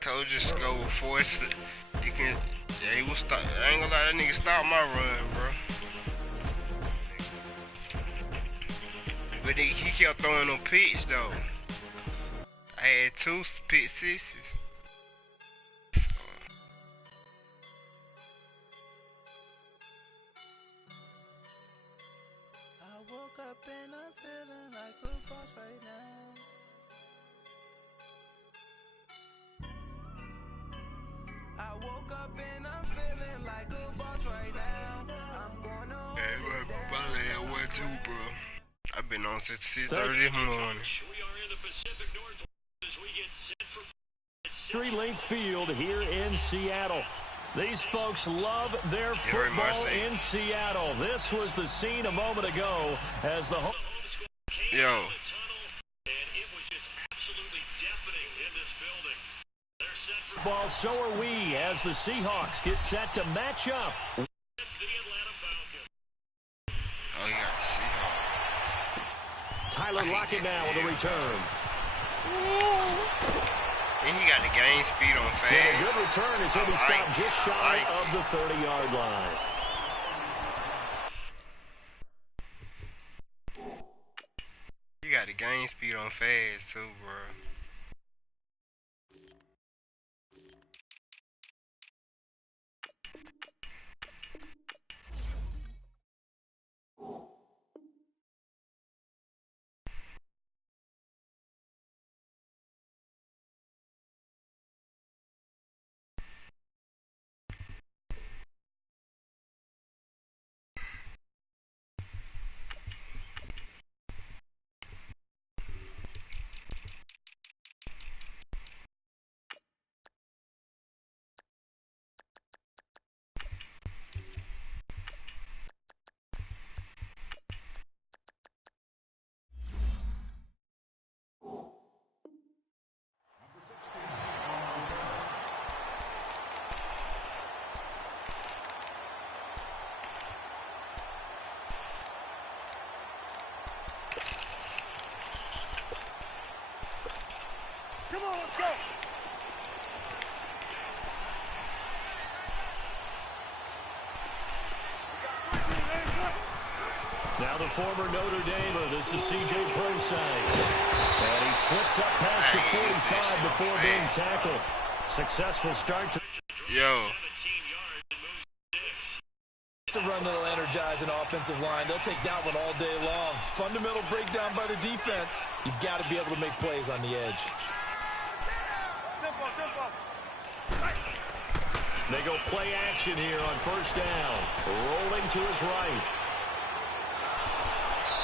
Told you just go force it. You can. Yeah, he will stop. I ain't gonna let that nigga stop my run, bro. But he kept throwing them picks though. I had 2 pick sixes. I woke up and I'm feeling like a boss right now. I woke up and I'm feeling like a boss right now. I'm gonna hold it down. My leg wet too, bro. I've been on since 6:30 this morning. We are in the Pacific Northwest as we get set for Street Field here in Seattle. These folks love their football in Seattle. This was the scene a moment ago as the home Yo. and it was just absolutely deafening in this building. They're set for ball. So are we as the Seahawks get set to match up. the Atlanta Falcons. Oh, you got the Seahawks. Tyler Lockett now with a return. And he got the game speed on fast. Yeah, good return as he'll be stopped just shy of the 30-yard line. He got the game speed on fast too, bro. Come on, let's go. Now the former Notre Damer, this is C.J. Prosise. And he slips up past the 45 before being tackled. Successful start to... Yo. To run that'll energize an offensive line. They'll take that one all day long. Fundamental breakdown by the defense. You've got to be able to make plays on the edge. They go play action here on first down. Rolling to his right.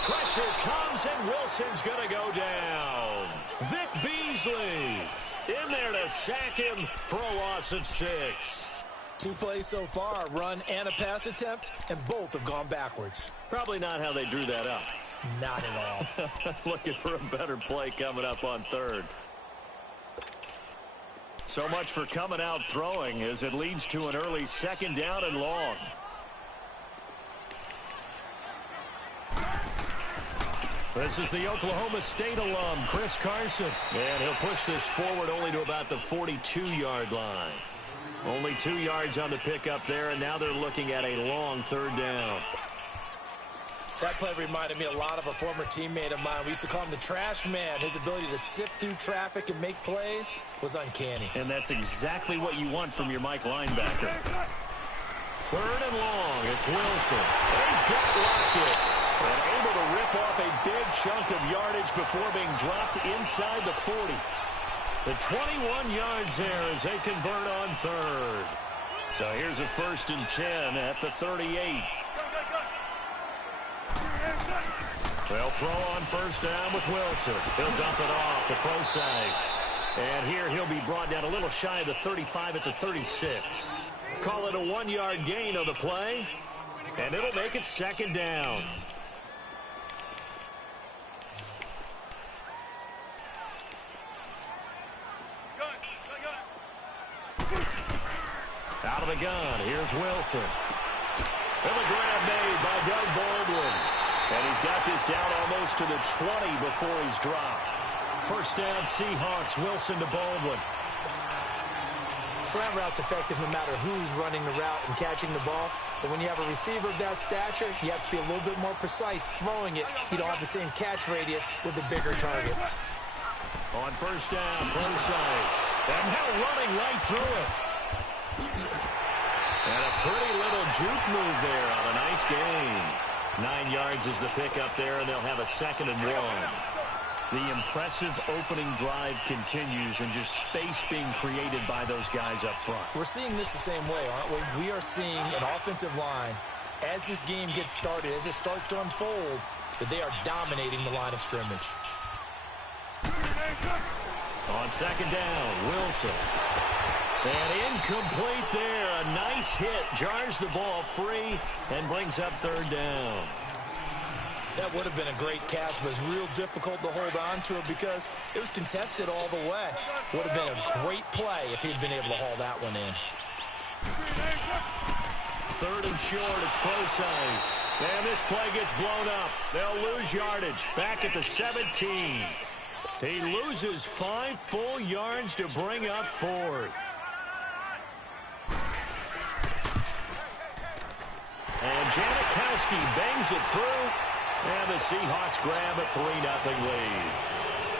Pressure comes, and Wilson's going to go down. Vic Beasley in there to sack him for a loss of 6. 2 plays so far, a run and a pass attempt, and both have gone backwards. Probably not how they drew that up. Not at all. Looking for a better play coming up on third. So much for coming out throwing as it leads to an early second down and long. This is the Oklahoma State alum, Chris Carson. And he'll push this forward only to about the 42-yard line. Only 2 yards on the pickup there, and now they're looking at a long third down. That play reminded me a lot of a former teammate of mine. We used to call him the trash man. His ability to sift through traffic and make plays was uncanny. And that's exactly what you want from your Mike linebacker. Third and long, it's Wilson. He's got Lockett. And able to rip off a big chunk of yardage before being dropped inside the 40. The 21 yards there as they convert on third. So here's a 1st and 10 at the 38. They'll throw on first down with Wilson. He'll dump it off to Prosise. And here he'll be brought down a little shy of the 35 at the 36. Call it a 1-yard gain on the play. And it'll make it second down. Out of the gun, here's Wilson. And the grab made by Doug Baldwin. And he's got this down almost to the 20 before he's dropped. First down, Seahawks. Wilson to Baldwin. Slant route's effective no matter who's running the route and catching the ball. But when you have a receiver of that stature, you have to be a little bit more precise throwing it. You don't have the same catch radius with the bigger targets. On first down, precise. And now running right through it. And a pretty little juke move there on a nice gain. 9 yards is the pickup there, and they'll have a 2nd and 1. The impressive opening drive continues, and just space being created by those guys up front. We're seeing this the same way, aren't we? We are seeing an offensive line, as this game gets started, as it starts to unfold, that they are dominating the line of scrimmage. On 2nd down, Wilson. And incomplete there. A nice hit. Jars the ball free and brings up 3rd down. That would have been a great catch, but it's real difficult to hold on to it because it was contested all the way. Would have been a great play if he'd been able to haul that one in. 3rd and short, it's precise. And this play gets blown up. They'll lose yardage. Back at the 17. He loses 5 full yards to bring up 4th. And Janikowski bangs it through. And the Seahawks grab a 3-0 lead.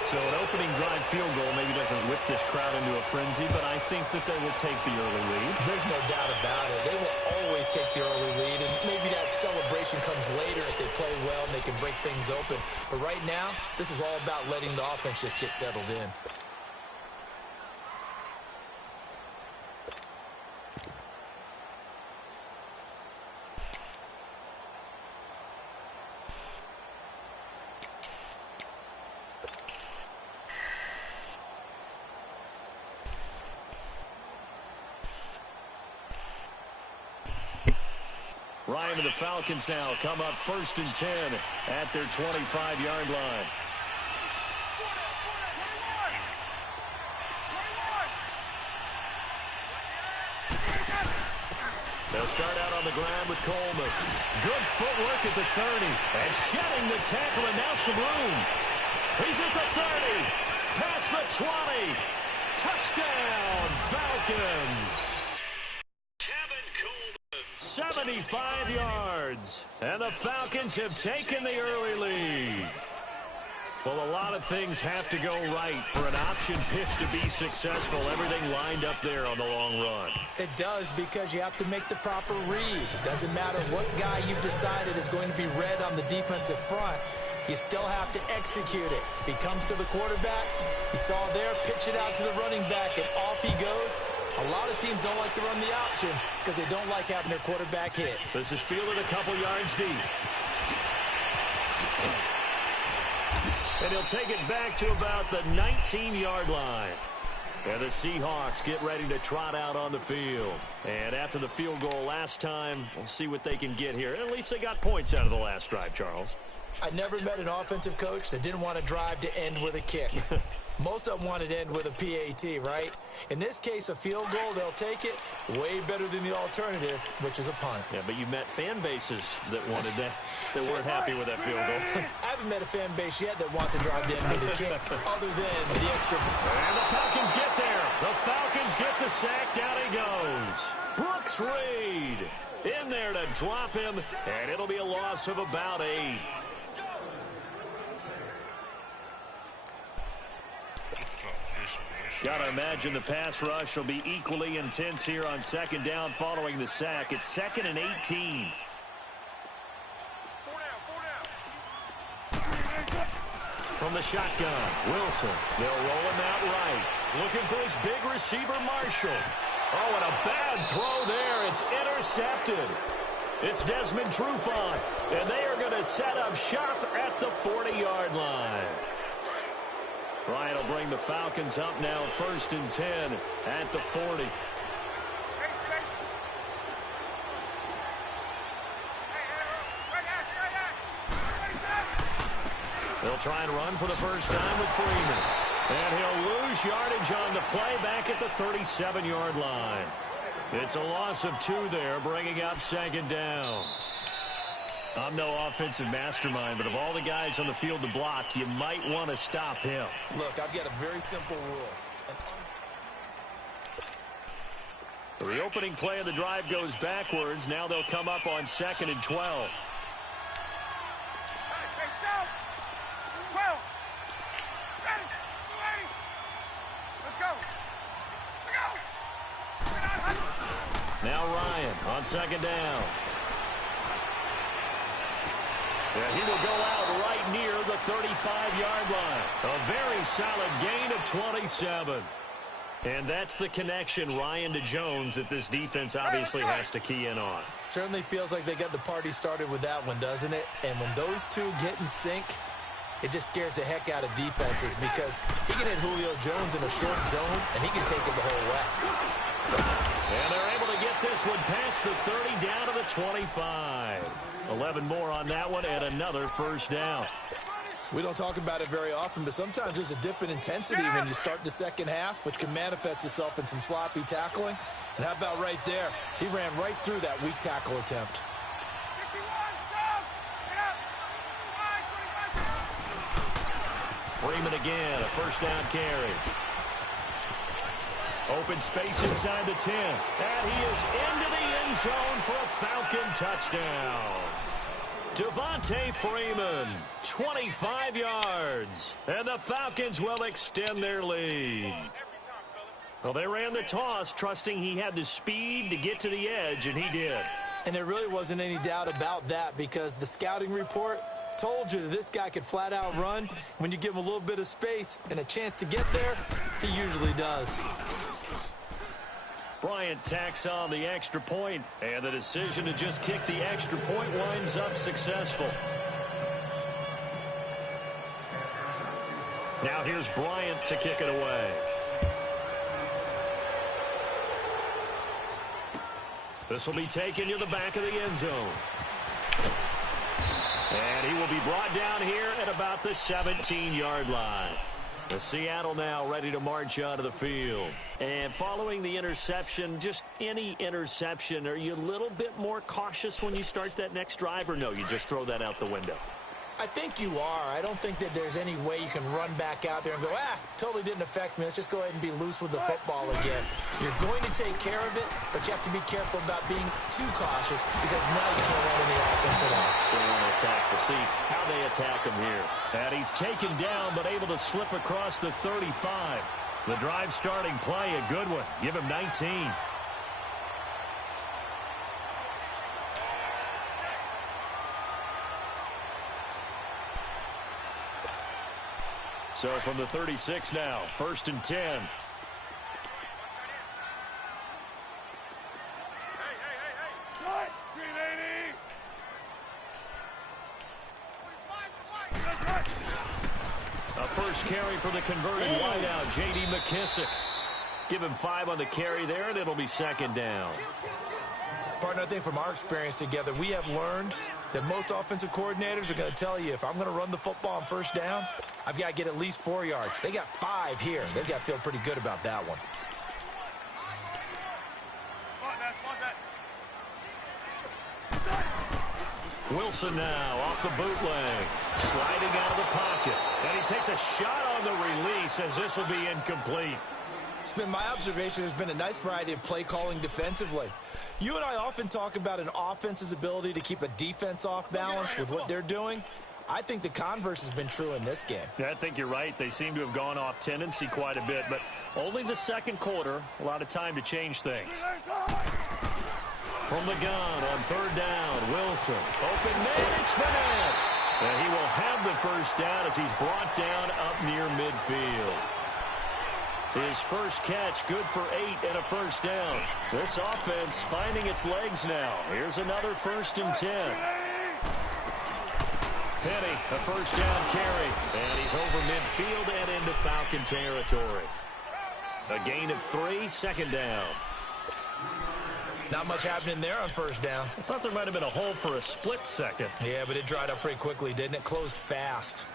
So an opening drive field goal maybe doesn't whip this crowd into a frenzy, but I think that they will take the early lead. There's no doubt about it. They will always take the early lead, and maybe that celebration comes later if they play well and they can break things open. But right now, this is all about letting the offense just get settled in. Ryan and the Falcons now come up 1st and 10 at their 25-yard line. They'll start out on the ground with Coleman. Good footwork at the 30. And shedding the tackle, and now some room. He's at the 30. Past the 20. Touchdown, Falcons. 75 yards. And the Falcons have taken the early lead. Well, a lot of things have to go right for an option pitch to be successful. Everything lined up there on the long run. It does, because you have to make the proper read. It doesn't matter what guy you've decided is going to be read on the defensive front. You still have to execute it. If he comes to the quarterback, you saw there, pitch it out to the running back, and off he goes. A lot of teams don't like to run the option because they don't like having their quarterback hit. This is fielded a couple yards deep. And he'll take it back to about the 19-yard line. And the Seahawks get ready to trot out on the field. And after the field goal last time, we'll see what they can get here. At least they got points out of the last drive, Charles. I never met an offensive coach that didn't want to drive to end with a kick. Most of them wanted to end with a PAT, right? In this case, a field goal, they'll take it. Way better than the alternative, which is a punt. Yeah, but you met fan bases that wanted that, that weren't happy with that field goal. I haven't met a fan base yet that wants to drive to end with a kick, other than the extra. And the Falcons get there. The Falcons get the sack. Down he goes. Brooks Reed in there to drop him, and it'll be a loss of about 8. Gotta imagine the pass rush will be equally intense here on 2nd down following the sack. It's 2nd and 18. From the shotgun, Wilson. They'll roll him out right. Looking for his big receiver, Marshall. Oh, and a bad throw there. It's intercepted. It's Desmond Trufant, and they are going to set up shop at the 40-yard line. Ryan will bring the Falcons up now, 1st and 10 at the 40. They'll try and run for the first time with Freeman. And he'll lose yardage on the play back at the 37-yard line. It's a loss of 2 there, bringing up 2nd down. I'm no offensive mastermind, but of all the guys on the field to block, you might want to stop him. Look, I've got a very simple rule. So the opening play of the drive goes backwards. Now they'll come up on 2nd and 12. Now Ryan on 2nd down. Yeah, he will go out right near the 35-yard line. A very solid gain of 27. And that's the connection, Ryan to Jones, that this defense obviously has to key in on. Certainly feels like they got the party started with that one, doesn't it? And when those two get in sync, it just scares the heck out of defenses because he can hit Julio Jones in a short zone, and he can take it the whole way. And they're able to get this one past the 30 down to the 25. 11 more on that one and another first down. We don't talk about it very often, but sometimes there's a dip in intensity when you start the second half, which can manifest itself in some sloppy tackling. And how about right there? He ran right through that weak tackle attempt. Freeman again, a first down carry. Open space inside the 10. And he is into the end zone for a Falcon touchdown. Devontae Freeman, 25 yards. And the Falcons will extend their lead. Well, they ran the toss, trusting he had the speed to get to the edge, and he did. And there really wasn't any doubt about that because the scouting report told you that this guy could flat out run. When you give him a little bit of space and a chance to get there, he usually does. Bryant tacks on the extra point, and the decision to just kick the extra point winds up successful. Now here's Bryant to kick it away. This will be taken to the back of the end zone. And he will be brought down here at about the 17-yard line. The Seattle now ready to march onto the field. And following the interception, just any interception, are you a little bit more cautious when you start that next drive, or no, you just throw that out the window? I think you are. I don't think that there's any way you can run back out there and go, totally didn't affect me. Let's just go ahead and be loose with the football again. You're going to take care of it, but you have to be careful about being too cautious because now you can't run any offense at all. Stay on the attack. We'll see how they attack him here. And he's taken down but able to slip across the 35. The drive starting play, a good one. Give him 19. So from the 36 now, 1st and 10. A first carry for the converted wideout, J.D. McKissick. Give him 5 on the carry there, and it'll be 2nd down. Partner, I think from our experience together, we have learned that most offensive coordinators are going to tell you if I'm going to run the football on first down, I've got to get at least 4 yards. They got 5 here. They've got to feel pretty good about that one. Wilson now off the bootleg, sliding out of the pocket. And he takes a shot on the release as this will be incomplete. It's been my observation there's been a nice variety of play calling defensively. You and I often talk about an offense's ability to keep a defense off balance with what they're doing. I think the converse has been true in this game. Yeah, I think you're right. They seem to have gone off tendency quite a bit, but only the second quarter, a lot of time to change things. From the gun on 3rd down, Wilson. Open man, it's Bennett. And he will have the first down as he's brought down up near midfield. His first catch, good for 8 and a first down. This offense finding its legs now. Here's another 1st and 10. Penny, a first down carry. And he's over midfield and into Falcon territory. A gain of 3, 2nd down. Not much happening there on first down. I thought there might have been a hole for a split second. Yeah, but it dried up pretty quickly, didn't it? Closed fast.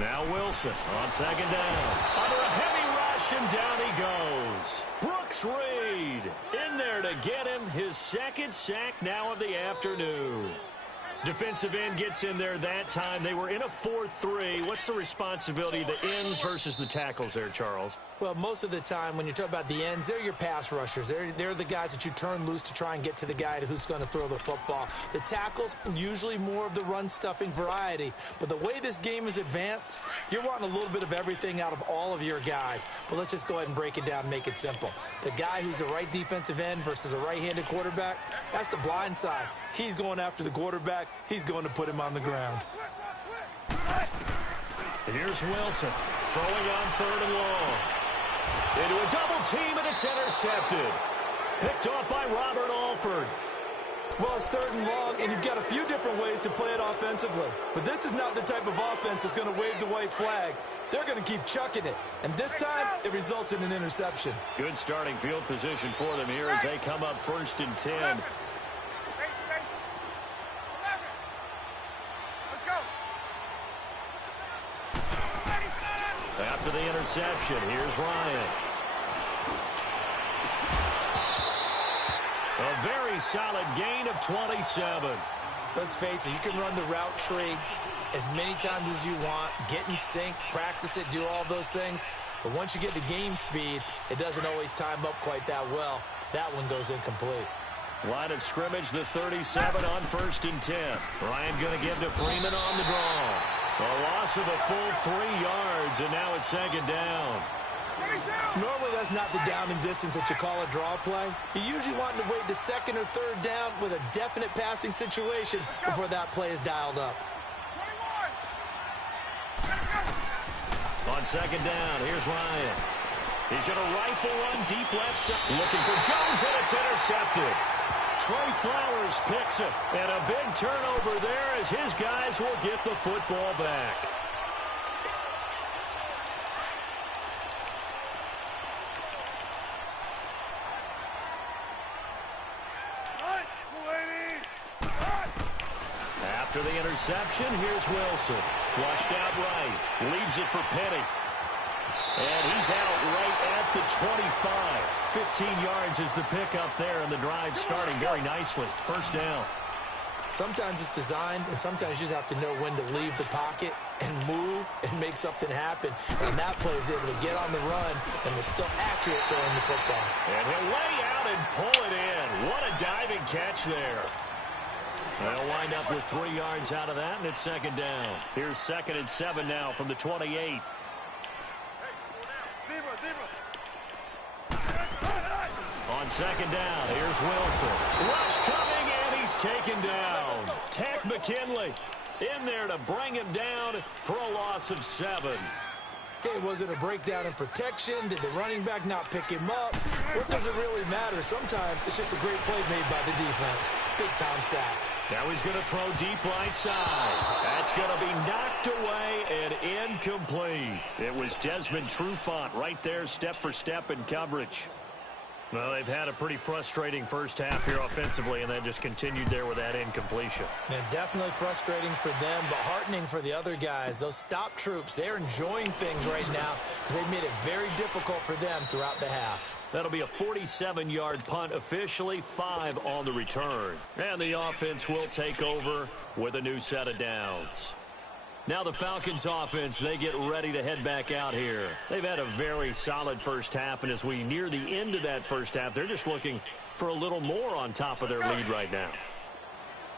Now Wilson on 2nd down. Under a heavy rush, and down he goes. Brooks Reed. Reed in there to get him his second sack now of the afternoon. Defensive end gets in there that time. They were in a 4-3. What's the responsibility of the ends versus the tackles there, Charles? Well, most of the time when you talk about the ends, they're your pass rushers. They're the guys that you turn loose to try and get to the guy who's going to throw the football. The tackles, usually more of the run-stuffing variety. But the way this game is advanced, you're wanting a little bit of everything out of all of your guys. But let's just go ahead and break it down and make it simple. The guy who's the right defensive end versus a right-handed quarterback, that's the blind side. He's going after the quarterback. He's going to put him on the ground. Here's Wilson throwing on 3rd and long. Into a double team, and it's intercepted. Picked off by Robert Alford. Well, it's 3rd and long, and you've got a few different ways to play it offensively. But this is not the type of offense that's going to wave the white flag. They're going to keep chucking it. And this time, it results in an interception. Good starting field position for them here as they come up 1st and 10. After the interception, here's Ryan. A very solid gain of 27. Let's face it, you can run the route tree as many times as you want, get in sync, practice it, do all those things. But once you get the game speed, it doesn't always time up quite that well. That one goes incomplete. Line of scrimmage, the 37 on 1st and 10. Ryan going to give to Freeman on the draw. A loss of a full 3 yards, and now it's 2nd down. Normally, that's not the down and distance that you call a draw play. You usually want to wait the 2nd or 3rd down with a definite passing situation before that play is dialed up. On 2nd down, here's Ryan. He's going to rifle one deep left side. Looking for Jones, and it's intercepted. Trey Flowers picks it, and a big turnover there as his guys will get the football back. After the interception, here's Wilson. Flushed out right, leaves it for Penny. And he's out right at the 25. 15 yards is the pickup there, and the drive starting very nicely. 1st down. Sometimes it's designed, and sometimes you just have to know when to leave the pocket and move and make something happen. And that player is able to get on the run and was still accurate throwing the football. And he'll lay out and pull it in. What a diving catch there. They'll wind up with 3 yards out of that, and it's 2nd down. Here's 2nd and 7 now from the 28. On 2nd down, here's Wilson. Rush coming, and he's taken down. Tech McKinley in there to bring him down for a loss of 7. Okay, was it a breakdown in protection? Did the running back not pick him up? What does it really matter? Sometimes it's just a great play made by the defense. Big-time sack. Now he's going to throw deep right side. That's going to be knocked away and incomplete. It was Desmond Trufant right there, step for step in coverage. Well, they've had a pretty frustrating first half here offensively, and then just continued there with that incompletion. Yeah, definitely frustrating for them, but heartening for the other guys. Those stop troops, they're enjoying things right now because they made it very difficult for them throughout the half. That'll be a 47-yard punt officially, 5 on the return. And the offense will take over with a new set of downs. Now the Falcons offense, they get ready to head back out here. They've had a very solid first half, and as we near the end of that first half, they're just looking for a little more on top of their lead right now.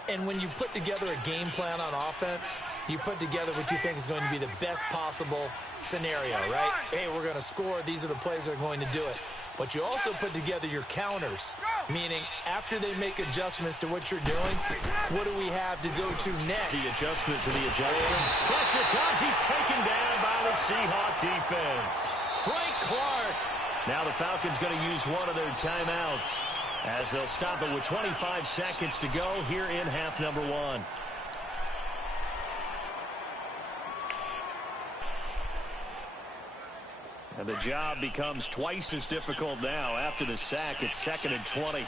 And when you put together a game plan on offense, you put together what you think is going to be the best possible scenario, right? Hey, we're going to score. These are the plays that are going to do it. But you also put together your counters, meaning after they make adjustments to what you're doing, what do we have to go to next? The adjustment to the adjustment. Pressure comes. He's taken down by the Seahawk defense. Frank Clark. Now the Falcons going to use one of their timeouts as they'll stop it with 25 seconds to go here in half number 1. And the job becomes twice as difficult now. After the sack, it's 2nd and 20.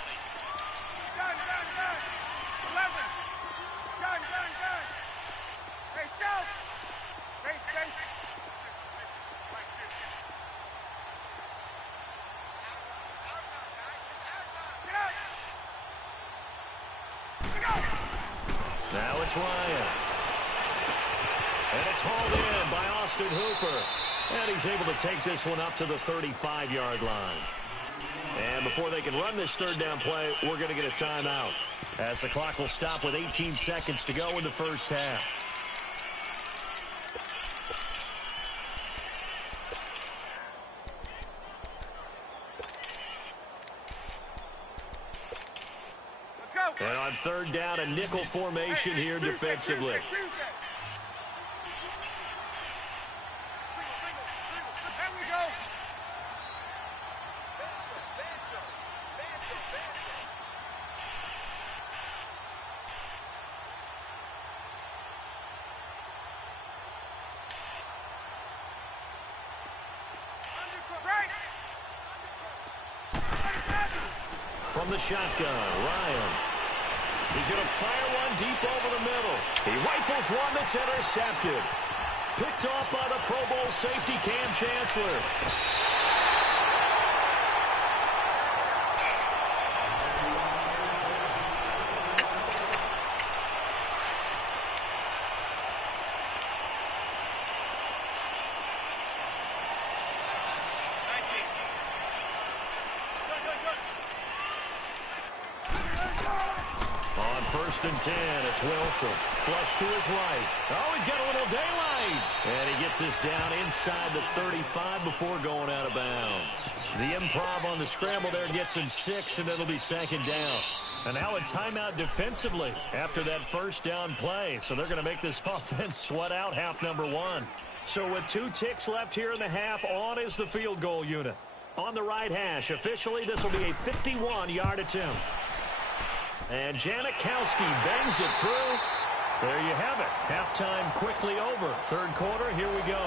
it's Ryan. And it's hauled in by Austin Hooper. And he's able to take this one up to the 35-yard line. And before they can run this third down play, we're going to get a timeout, as the clock will stop with 18 seconds to go in the first half. And on third down, a nickel formation here defensively. From the shotgun, Ryan. He's going to fire one deep over the middle. He rifles one that's intercepted. Picked off by the Pro Bowl safety Cam Chancellor. First and 10, it's Wilson. Flush to his right. Oh, he's got a little daylight. And he gets this down inside the 35 before going out of bounds. The improv on the scramble there gets him 6, and it'll be second down. And now a timeout defensively after that first down play. So they're going to make this offense sweat out half number 1. So with 2 ticks left here in the half, on is the field goal unit. On the right hash, officially this will be a 51-yard attempt. And Janikowski bangs it through. There you have it. Halftime quickly over. Third quarter, here we go.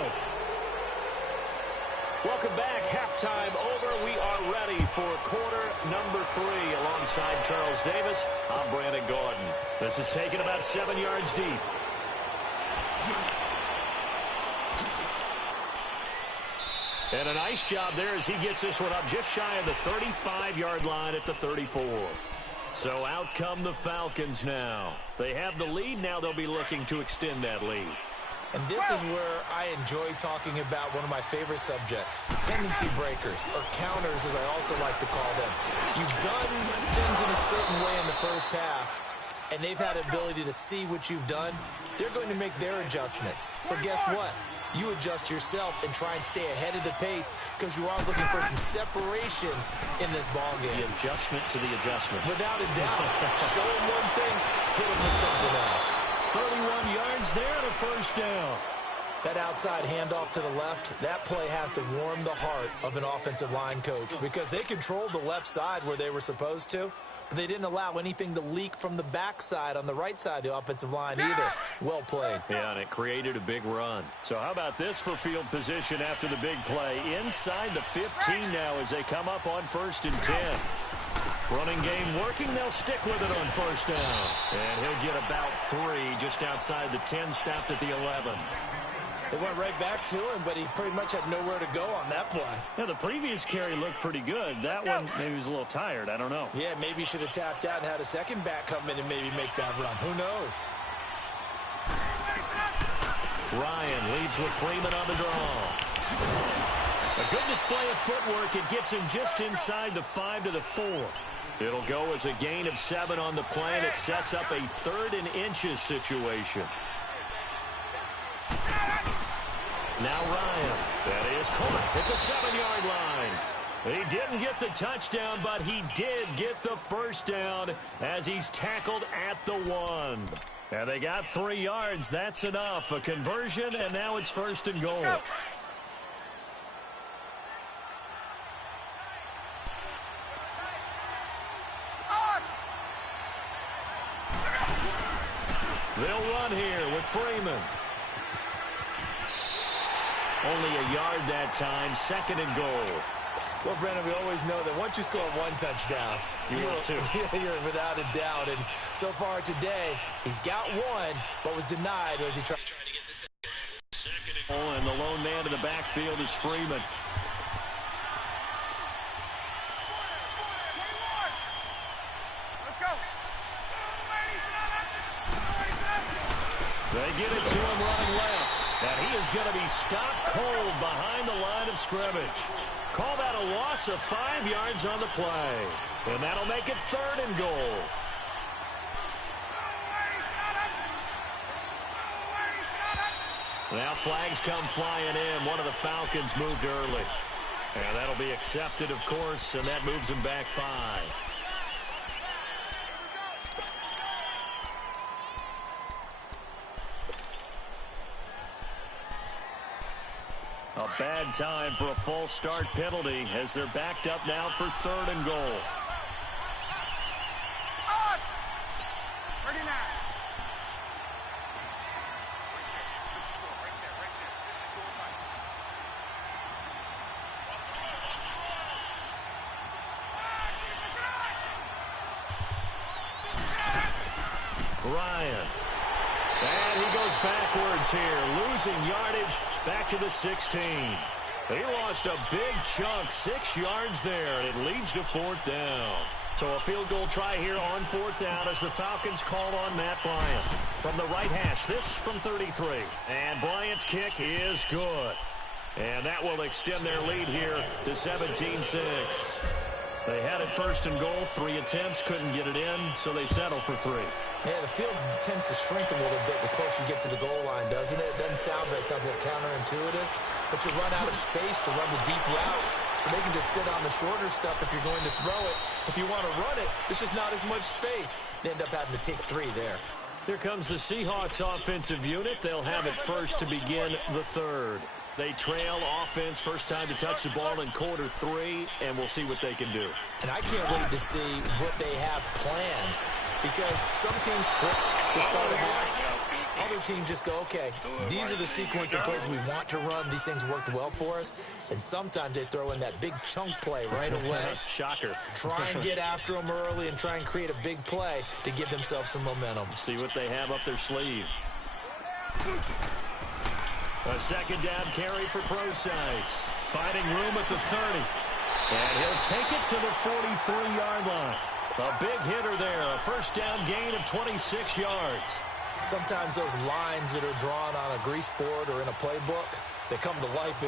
Welcome back. Halftime over. We are ready for quarter number 3. Alongside Charles Davis, I'm Brandon Gordon. This is taken about 7 yards deep. And a nice job there as he gets this one up just shy of the 35-yard line at the 34. So out come the Falcons now. They have the lead. Now they'll be looking to extend that lead. And this is where I enjoy talking about one of my favorite subjects, tendency breakers, or counters as I also like to call them. You've done things in a certain way in the first half, and they've had the ability to see what you've done. They're going to make their adjustments. So guess what? You adjust yourself and try and stay ahead of the pace because you are looking for some separation in this ball game. The adjustment to the adjustment. Without a doubt. Show them one thing, hit them with something else. 31 yards there and a first down. That outside handoff to the left, that play has to warm the heart of an offensive line coach because they controlled the left side where they were supposed to, but they didn't allow anything to leak from the backside on the right side of the offensive line either. Well played. Yeah, and it created a big run. So how about this for field position after the big play? Inside the 15 now as they come up on first and 10. Running game working. They'll stick with it on first down. And he'll get about 3 just outside the 10, stopped at the 11. They went right back to him, but he pretty much had nowhere to go on that play. Yeah, the previous carry looked pretty good. That one, maybe he was a little tired. I don't know. Yeah, maybe he should have tapped out and had a second back come in and maybe make that run. Who knows? Ryan leads with Freeman on the draw. A good display of footwork. It gets him just inside the 5 to the 4. It'll go as a gain of 7 on the play, and it sets up a 3rd and inches situation. Now Ryan, that is caught at the 7-yard line. He didn't get the touchdown, but he did get the first down as he's tackled at the 1. And they got 3 yards. That's enough. A conversion, and now it's first and goal. They'll run here with Freeman. Only a yard that time, 2nd and goal. Well, Brandon, we always know that once you score 1 touchdown, you're without a doubt. And so far today, he's got 1, but was denied as he tried to get the second. And the lone man in the backfield is Freeman. Let's go. They get it to him running left. And he is going to be stopped cold behind the line of scrimmage. Call that a loss of 5 yards on the play. And that'll make it 3rd and goal. Now flags come flying in. One of the Falcons moved early. And that'll be accepted, of course, and that moves him back 5. A bad time for a false start penalty as they're backed up now for 3rd and goal. Ryan. And he goes backwards here, losing yardage back to the 16. He lost a big chunk, 6 yards there, and it leads to 4th down. So a field goal try here on 4th down as the Falcons call on Matt Bryant. From the right hash, this from 33. And Bryant's kick is good. And that will extend their lead here to 17-6. They had it 1st and goal, 3 attempts, couldn't get it in, so they settle for 3. Yeah, the field tends to shrink a little bit the closer you get to the goal line, doesn't it? It doesn't sound right. It sounds a little counterintuitive. But you run out of space to run the deep routes, so they can just sit on the shorter stuff if you're going to throw it. If you want to run it, there's just not as much space. They end up having to take 3 there. Here comes the Seahawks offensive unit. They'll have it first to begin the 3rd. They trail offense, first time to touch the ball in quarter 3, and we'll see what they can do. And I can't wait to see what they have planned, because some teams script to start a half. Other teams just go, okay, these are the sequence of plays we want to run. These things worked well for us. And sometimes they throw in that big chunk play right away. Shocker. Try and get after them early and try and create a big play to give themselves some momentum. See what they have up their sleeve. A 2nd down carry for Procise. Finding room at the 30. And he'll take it to the 43-yard line. A big hitter there. A 1st down gain of 26 yards. Sometimes those lines that are drawn on a grease board or in a playbook, they come to life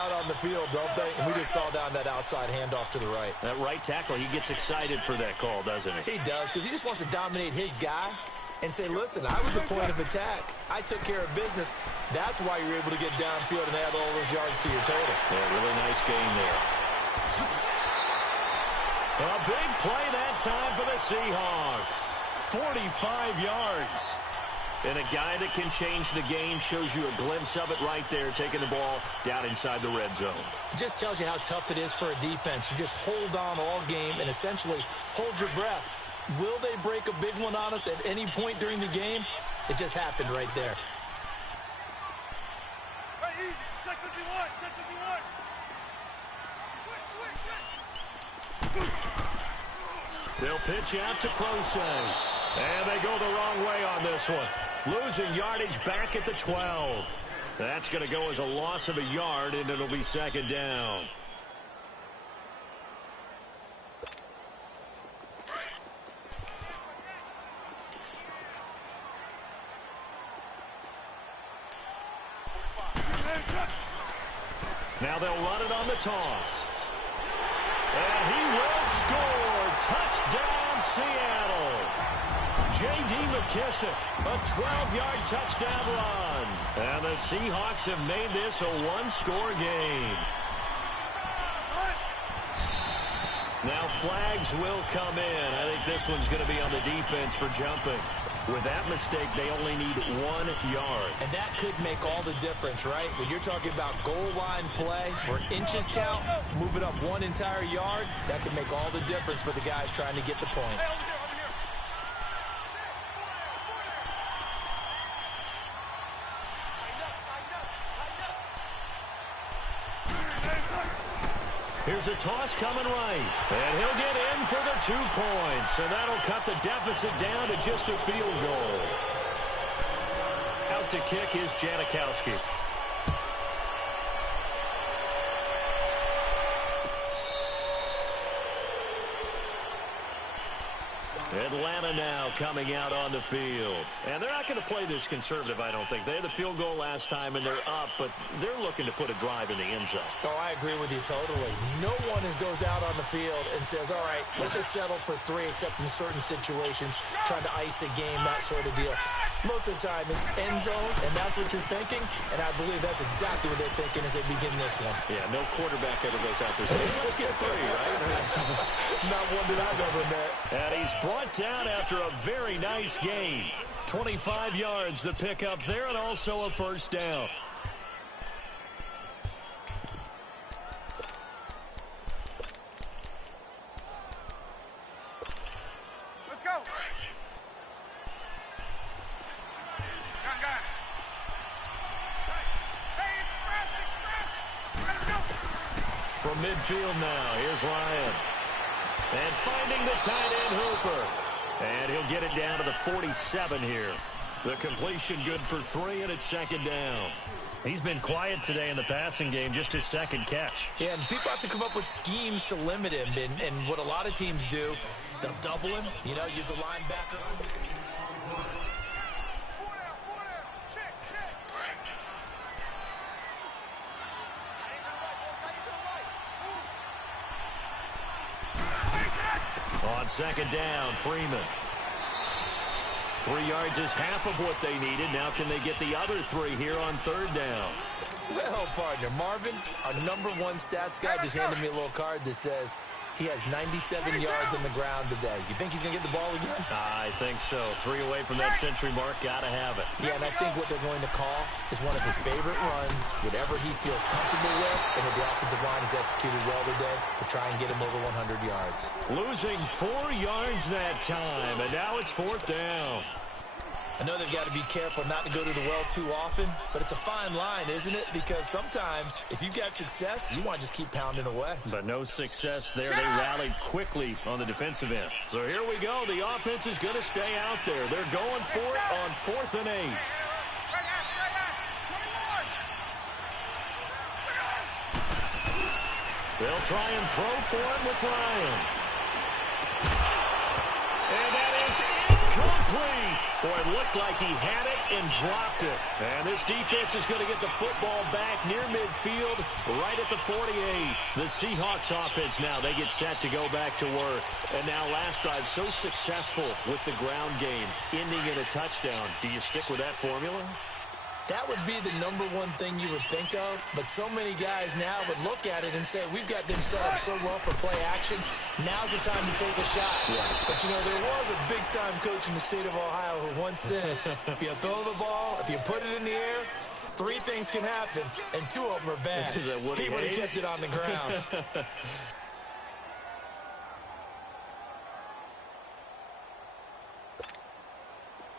out on the field, don't they? And we just saw down that outside handoff to the right. That right tackle, he gets excited for that call, doesn't he? He does, because he just wants to dominate his guy and say, listen, I was the point of attack. I took care of business. That's why you're able to get downfield and add all those yards to your total. Yeah, really nice game there. A big play that time for the Seahawks. 45 yards. And a guy that can change the game, shows you a glimpse of it right there, taking the ball down inside the red zone. It just tells you how tough it is for a defense. You just hold on all game and essentially hold your breath. Will they break a big one on us at any point during the game? It just happened right there. They'll pitch out to Procise. And they go the wrong way on this one. Losing yardage back at the 12. That's going to go as a loss of a yard, and it'll be 2nd down. Now they'll run it on the toss. And he will score. Touchdown, Seattle. J.D. McKissick, a 12-yard touchdown run. And the Seahawks have made this a one-score game. Now flags will come in. I think this one's going to be on the defense for jumping. With that mistake, they only need 1 yard. And that could make all the difference, right? When you're talking about goal line play where inches count, move it up 1 entire yard, that could make all the difference for the guys trying to get the points. Here's a toss coming right. And he'll get in for the 2 points. And that'll cut the deficit down to just a field goal. Out to kick is Janikowski. Atlanta now coming out on the field. And they're not going to play this conservative, I don't think. They had the field goal last time, and they're up, but they're looking to put a drive in the end zone. Oh, I agree with you totally. No one goes out on the field and says, all right, let's just settle for 3, except in certain situations, trying to ice a game, that sort of deal. Most of the time, it's end zone, and that's what you're thinking, and I believe that's exactly what they're thinking as they begin this one. Yeah, no quarterback ever goes out there saying, let's get 3, right? Not one that I've ever met. And he's brought down after a very nice game. 25 yards the pickup there, and also a first down. Let's go. From midfield now, here's Ryan. And finding the tight end, Hooper. And he'll get it down to the 47 here. The completion good for 3, and it's second down. He's been quiet today in the passing game, just his second catch. Yeah, and people have to come up with schemes to limit him. And what a lot of teams do, they'll double him, use a linebacker. On second down, Freeman. 3 yards is half of what they needed. Now can they get the other 3 here on third down? Well, partner, Marvin, our #1 stats guy, just handed me a little card that says he has 97 yards on the ground today. You think he's going to get the ball again? I think so. 3 away from that century mark. Got to have it. Yeah, and I think what they're going to call is one of his favorite runs, whatever he feels comfortable with, and what the offensive line has executed well today to try and get him over 100 yards. Losing 4 yards that time, and now it's fourth down. I know they've got to be careful not to go to the well too often, but it's a fine line, isn't it? Because sometimes, if you've got success, you want to just keep pounding away. But no success there. They rallied quickly on the defensive end. So here we go. The offense is going to stay out there. They're going for it on 4th and 8. They'll try and throw for him with Ryan. And that is incomplete. Boy, it looked like he had it and dropped it. And this defense is going to get the football back near midfield, right at the 48. The Seahawks offense now, they get set to go back to work. And now last drive, so successful with the ground game, ending in a touchdown. Do you stick with that formula? That would be the #1 thing you would think of, but so many guys now would look at it and say, we've got them set up so well for play action, now's the time to take a shot. Yeah. But, there was a big-time coach in the state of Ohio who once said, if you throw the ball, if you put it in the air, 3 things can happen, and 2 of them are bad. Is that Woody He would have Hayes? kept it on the ground.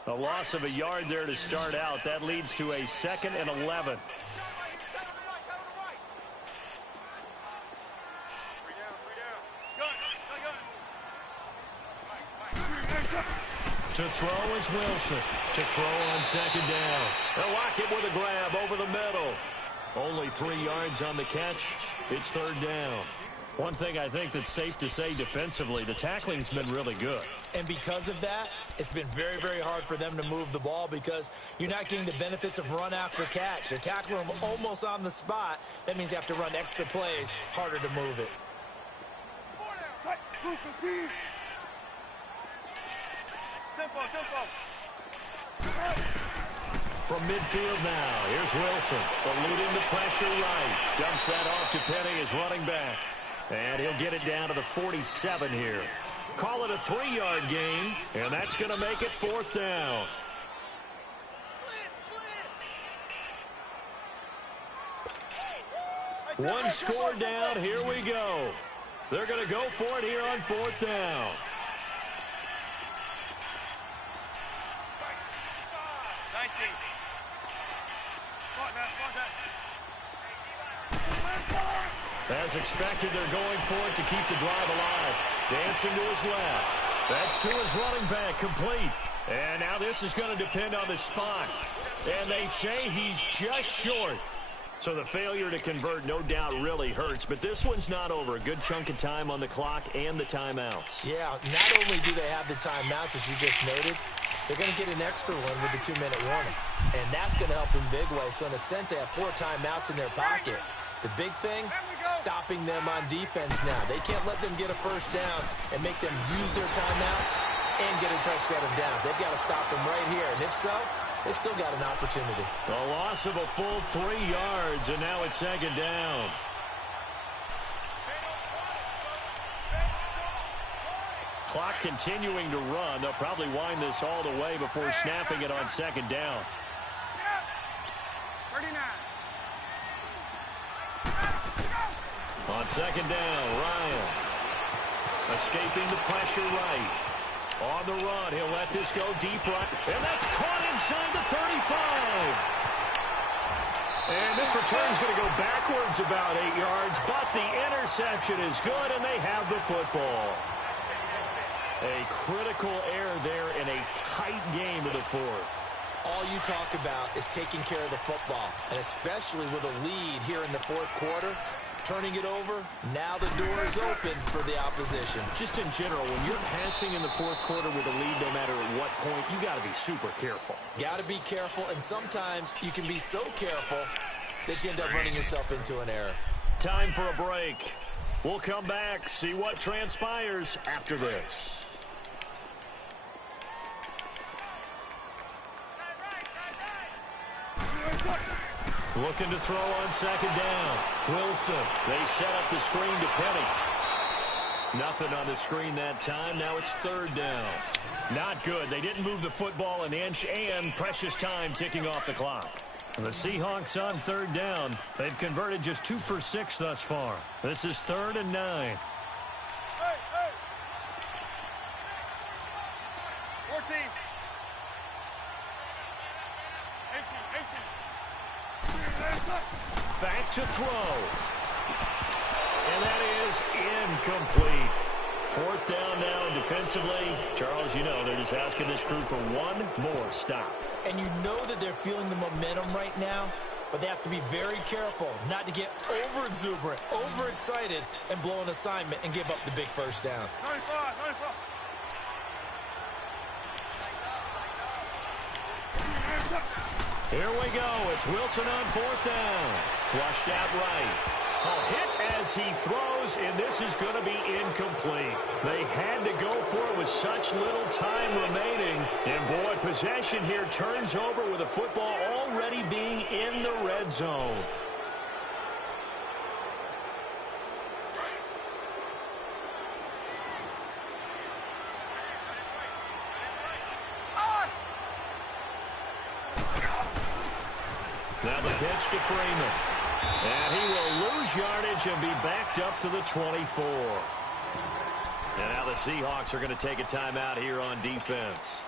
A loss of a yard there to start out. That leads to a 2nd and 11. To throw is Wilson. To throw on second down. They'll lock it with a grab over the middle. Only 3 yards on the catch. It's third down. One thing I think that's safe to say defensively, the tackling's been really good. And because of that, it's been very, very hard for them to move the ball because you're not getting the benefits of run after catch. They're tackling them almost on the spot. That means you have to run extra plays, harder to move it. From midfield now, here's Wilson, eluding the pressure right. Dumps that off to Penny, his running back. And he'll get it down to the 47 here. Call it a 3-yard gain, and that's going to make it fourth down. One score down, here we go. They're going to go for it here on fourth down. As expected, they're going for it to keep the drive alive. Dancing to his left. That's to his running back, complete. And now this is going to depend on the spot. And they say he's just short. So the failure to convert no doubt really hurts, but this one's not over. A good chunk of time on the clock and the timeouts. Yeah, not only do they have the timeouts, as you just noted, they're going to get an extra one with the 2-minute warning. And that's going to help in big way. So in a sense, they have 4 timeouts in their pocket. The big thing, stopping them on defense now. They can't let them get a first down and make them use their timeouts and get a fresh set of downs. They've got to stop them right here. And if so, they've still got an opportunity. A loss of a full 3 yards, and now it's second down. Clock continuing to run. They'll probably wind this all the way before snapping it on second down. 39. On second down, Ryan escaping the pressure right. On the run, he'll let this go deep right, and that's caught inside the 35. And this return's going to go backwards about 8 yards, but the interception is good, and they have the football. A critical error there in a tight game of the fourth. All you talk about is taking care of the football, and especially with a lead here in the fourth quarter. Turning it over, now the door is open for the opposition. Just in general, when you're passing in the fourth quarter with a lead, no matter at what point, you got to be super careful. Got to be careful, and sometimes you can be so careful that you end up running yourself into an error. Time for a break. We'll come back, see what transpires after this. Looking to throw on second down. Wilson. They set up the screen to Penny. Nothing on the screen that time. Now it's third down. Not good. They didn't move the football an inch, and precious time ticking off the clock. And the Seahawks on third down. They've converted just 2 for 6 thus far. This is 3rd and 9. 14. 18. Back to throw. And that is incomplete. 4th down now defensively. Charles, you know they're just asking this crew for one more stop. And you know that they're feeling the momentum right now, but they have to be very careful not to get over-exuberant, over-excited, and blow an assignment and give up the big first down. 95. Here we go. It's Wilson on 4th down. Flushed out right. A hit as he throws, and this is going to be incomplete. They had to go for it with such little time remaining. And, boy, possession here turns over with the football already being in the red zone. Now the pitch to Freeman. And he will lose yardage and be backed up to the 24. And now the Seahawks are going to take a timeout here on defense,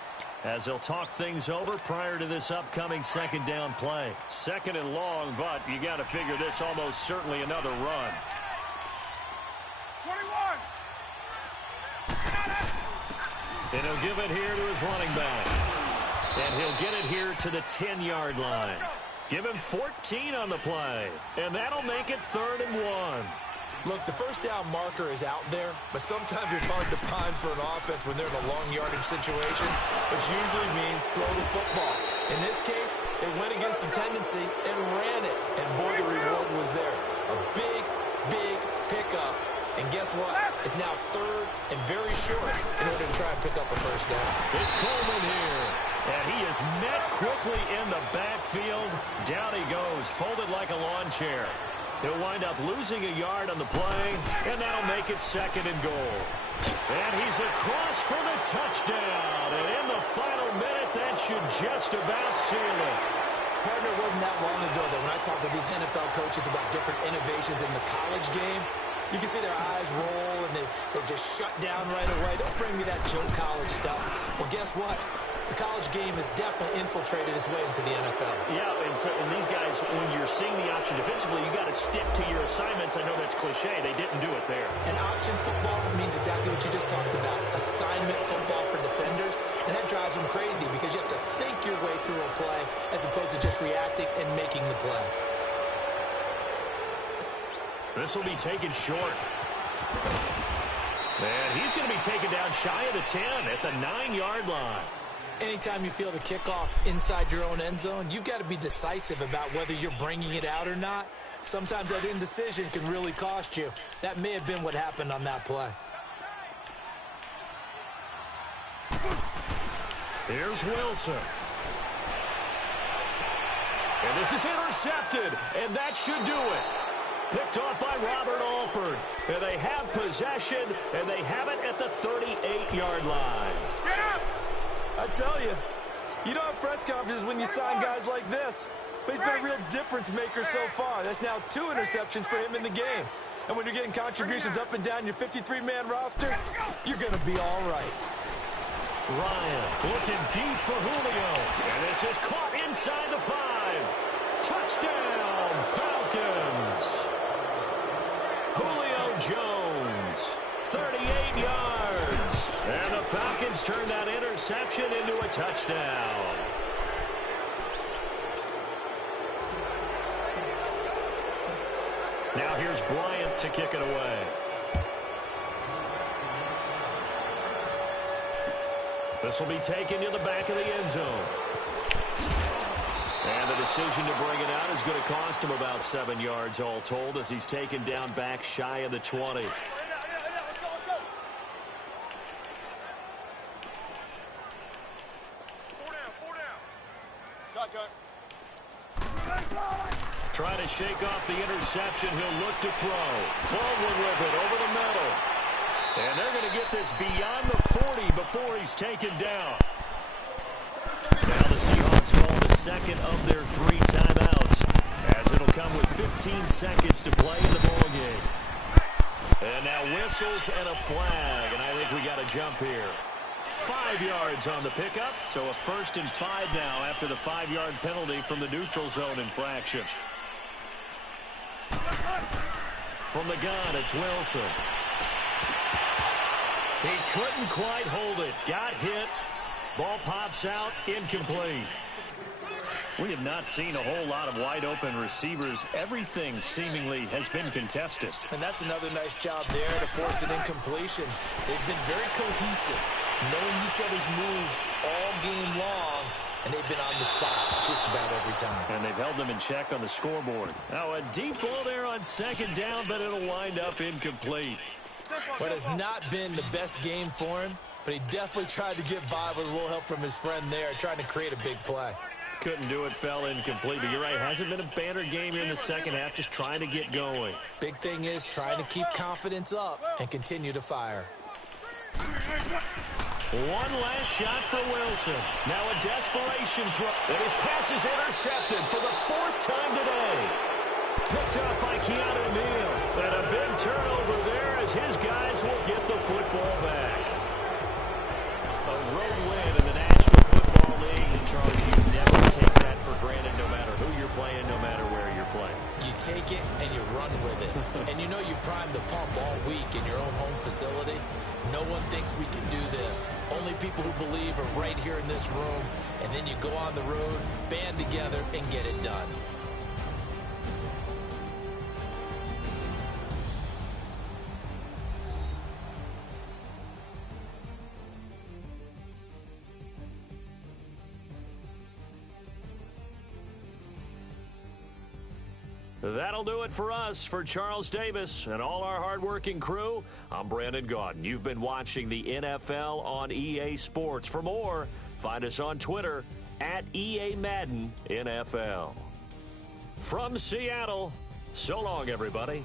as they'll talk things over prior to this upcoming second down play. 2nd and long, but you got to figure this almost certainly another run. 21. And he'll give it here to his running back. And he'll get it here to the 10-yard line. Give him 14 on the play. And that'll make it 3rd and 1. Look, the first down marker is out there, but sometimes it's hard to find for an offense when they're in a long yardage situation, which usually means throw the football. In this case, they went against the tendency and ran it. And, boy, the reward was there. A big, big pickup. And guess what? It's now 3rd and very short in order to try and pick up a first down. It's Coleman here. And he is met quickly in the backfield. Down he goes, folded like a lawn chair. He'll wind up losing a yard on the play, and that'll make it 2nd and goal. And he's across for the touchdown. And in the final minute, that should just about seal it. Partner, wasn't that long ago that when I talk with these NFL coaches about different innovations in the college game, you can see their eyes roll and they just shut down right away. Don't bring me that Joe College stuff. Well, guess what? The college game has definitely infiltrated its way into the NFL. Yeah, and these guys, when you're seeing the option defensively, you got to stick to your assignments. I know that's cliche. They didn't do it there. And option football means exactly what you just talked about. Assignment football for defenders. And that drives them crazy because you have to think your way through a play as opposed to just reacting and making the play. This will be taken short. And he's going to be taken down shy of the 10 at the 9-yard line. Anytime you feel the kickoff inside your own end zone, you've got to be decisive about whether you're bringing it out or not. Sometimes that indecision can really cost you. That may have been what happened on that play. Here's Wilson. And this is intercepted, and that should do it. Picked off by Robert Alford. And they have possession, and they have it at the 38-yard line. I tell you, you don't have press conferences when you sign guys like this. But he's been a real difference maker so far. That's now 2 interceptions for him in the game. And when you're getting contributions up and down your 53-man roster, you're going to be all right. Ryan looking deep for Julio. And this is caught inside the 5. Touchdown, Falcons. Julio Jones, 38 yards. And the Falcons turn that interception into a touchdown. Now here's Bryant to kick it away. This will be taken to the back of the end zone. And the decision to bring it out is going to cost him about 7 yards all told as he's taken down back shy of the 20. Trying to shake off the interception. He'll look to throw. Baldwin with it over the middle. And they're going to get this beyond the 40 before he's taken down. Now the Seahawks call the second of their 3 timeouts, as it'll come with 15 seconds to play in the ballgame. And now whistles and a flag, and I think we got a jump here. 5 yards on the pickup, so a 1st and 5 now after the 5-yard penalty from the neutral zone infraction. From the gun, it's Wilson. He couldn't quite hold it. Got hit. Ball pops out, incomplete. We have not seen a whole lot of wide-open receivers. Everything seemingly has been contested. And that's another nice job there to force an incompletion. They've been very cohesive, knowing each other's moves all game long, and they've been on the spot just about every time. And they've held them in check on the scoreboard. Now a deep ball there on 2nd down, but it'll wind up incomplete. What has not been the best game for him, but he definitely tried to get by with a little help from his friend there, trying to create a big play. Couldn't do it, fell incomplete. But you're right, hasn't been a banner game here in the second half, just trying to get going. Big thing is trying to keep confidence up and continue to fire. One last shot for Wilson. Now a desperation throw. And his pass is intercepted for the 4th time today. Picked up by Keanu Neal. And a big turnover there as his guys will get the football back. A road win in the National Football League. And Charles, you never take that for granted no matter who you're playing, no matter where you're playing. You take it and you run with it. And you know you primed the pump all week in your own home facility. No one thinks we can do this. Only people who believe are right here in this room. And then you go on the road, band together, and get it done. That'll do it for us. For Charles Davis and all our hardworking crew, I'm Brandon Gaudin. You've been watching the NFL on EA Sports. For more, find us on Twitter at EA Madden NFL. From Seattle, so long, everybody.